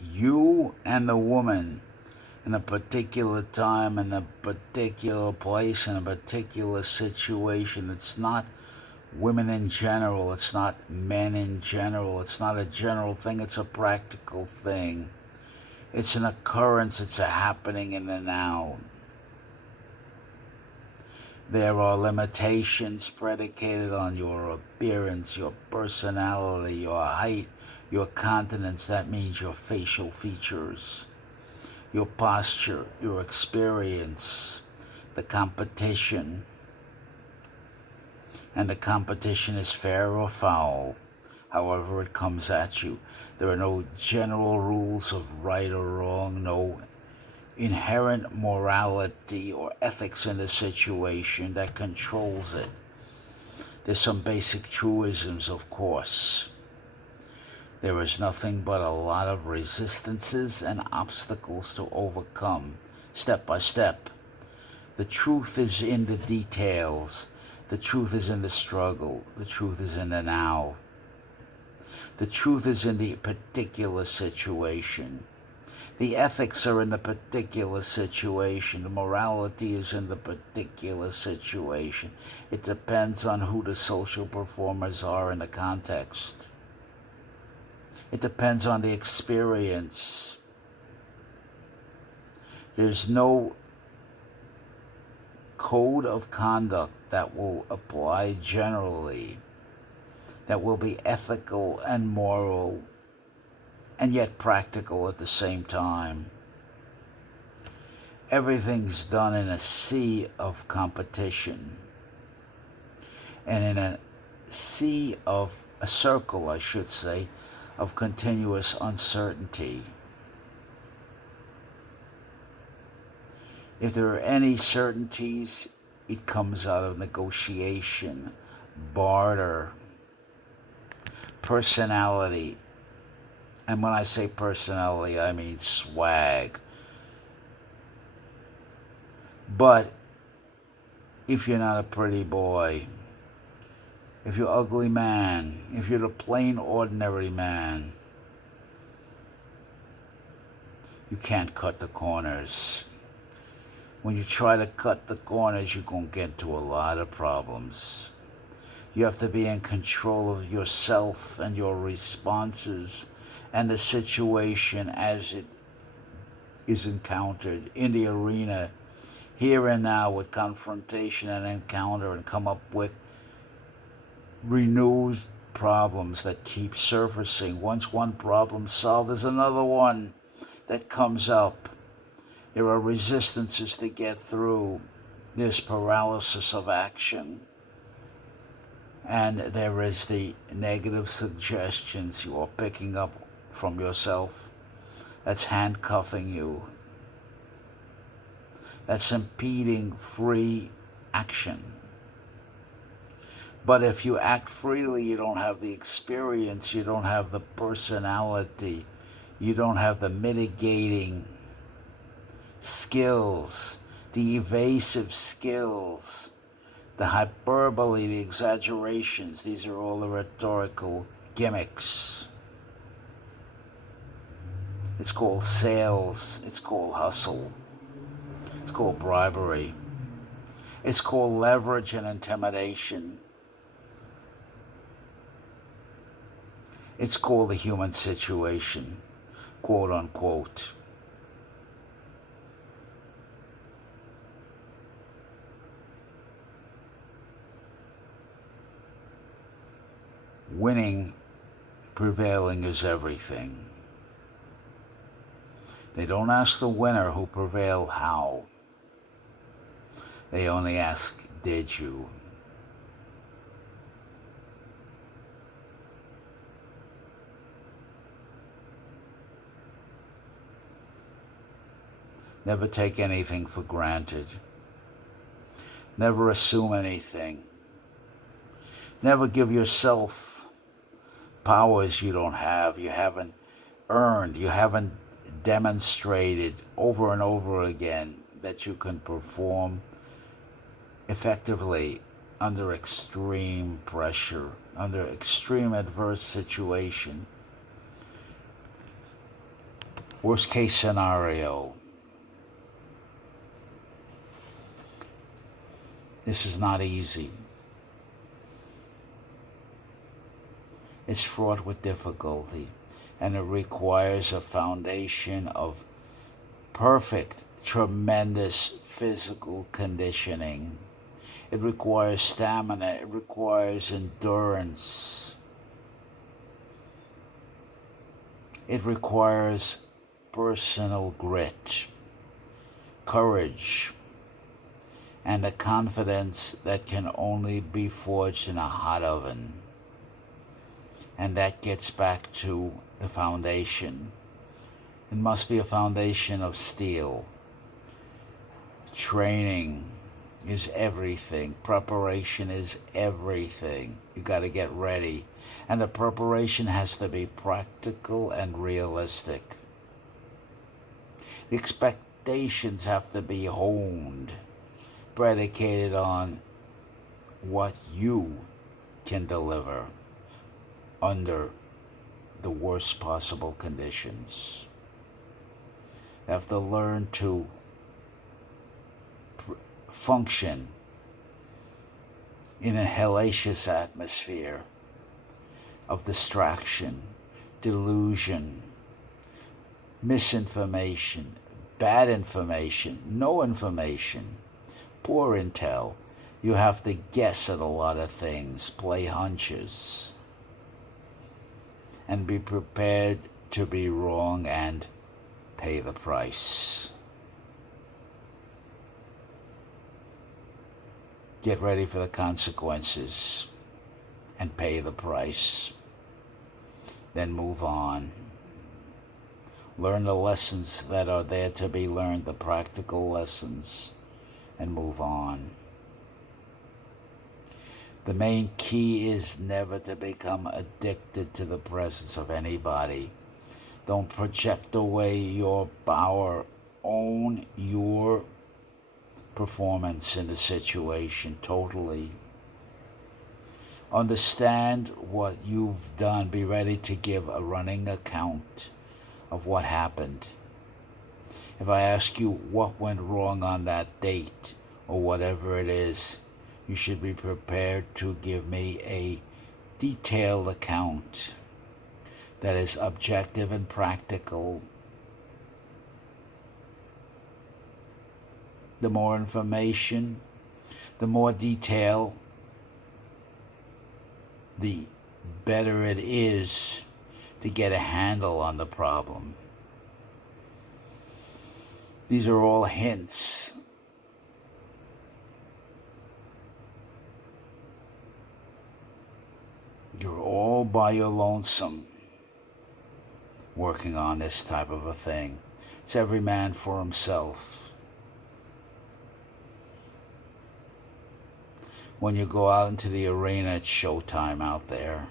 You and the woman in a particular time, in a particular place, in a particular situation. It's not women in general. It's not men in general. It's not a general thing. It's a practical thing. It's an occurrence. It's a happening in the now. There are limitations predicated on your appearance, your personality, your height, your countenance. That means your facial features, your posture, your experience, the competition. And the competition is fair or foul, however it comes at you. There are no general rules of right or wrong, no inherent morality or ethics in the situation that controls it. There's some basic truisms, of course. There is nothing but a lot of resistances and obstacles to overcome, step by step. The truth is in the details. The truth is in the struggle. The truth is in the now. The truth is in the particular situation. The ethics are in the particular situation. The morality is in the particular situation. It depends on who the social performers are in the context. It depends on the experience. There's no code of conduct that will apply generally, that will be ethical and moral and yet practical at the same time. Everything's done in a sea of competition and in a sea of a circle, I should say, of continuous uncertainty. If there are any certainties, it comes out of negotiation, barter, personality. And when I say personality, I mean swag. But if you're not a pretty boy, if you're an ugly man, if you're the plain ordinary man, you can't cut the corners. When you try to cut the corners, you're going to get into a lot of problems. You have to be in control of yourself and your responses and the situation as it is encountered in the arena, here and now, with confrontation and encounter, and come up with renewed problems that keep surfacing. Once one problem solved, there's another one that comes up. There are resistances to get through. There's paralysis of action. And there is the negative suggestions you are picking up from yourself. That's handcuffing you. That's impeding free action. But if you act freely, you don't have the experience, you don't have the personality, you don't have the mitigating skills, the evasive skills, the hyperbole, the exaggerations. These are all the rhetorical gimmicks. It's called sales. It's called hustle. It's called bribery. It's called leverage and intimidation. It's called the human situation, quote unquote. Winning, prevailing is everything. They don't ask the winner who prevailed how. They only ask, did you? Never take anything for granted. Never assume anything. Never give yourself powers you don't have, you haven't earned, you haven't demonstrated over and over again that you can perform effectively under extreme pressure, under extreme adverse situation. Worst case scenario. This is not easy. It's fraught with difficulty, and it requires a foundation of perfect, tremendous physical conditioning. It requires stamina. It requires endurance. It requires personal grit, courage, and a confidence that can only be forged in a hot oven. And that gets back to the foundation. It must be a foundation of steel. Training is everything. Preparation is everything. You got to get ready. And the preparation has to be practical and realistic. The expectations have to be honed, predicated on what you can deliver under the worst possible conditions. You have to learn to function in a hellacious atmosphere of distraction, delusion, misinformation, bad information, no information, poor intel. You have to guess at a lot of things, play hunches, and be prepared to be wrong and pay the price. Get ready for the consequences and pay the price. Then move on. Learn the lessons that are there to be learned, the practical lessons, and move on. The main key is never to become addicted to the presence of anybody. Don't project away your power. Own your performance in the situation totally. Understand what you've done. Be ready to give a running account of what happened. If I ask you what went wrong on that date or whatever it is, you should be prepared to give me a detailed account that is objective and practical. The more information, the more detail, the better it is to get a handle on the problem. These are all hints. You're all by your lonesome working on this type of a thing. It's every man for himself. When you go out into the arena, it's showtime out there.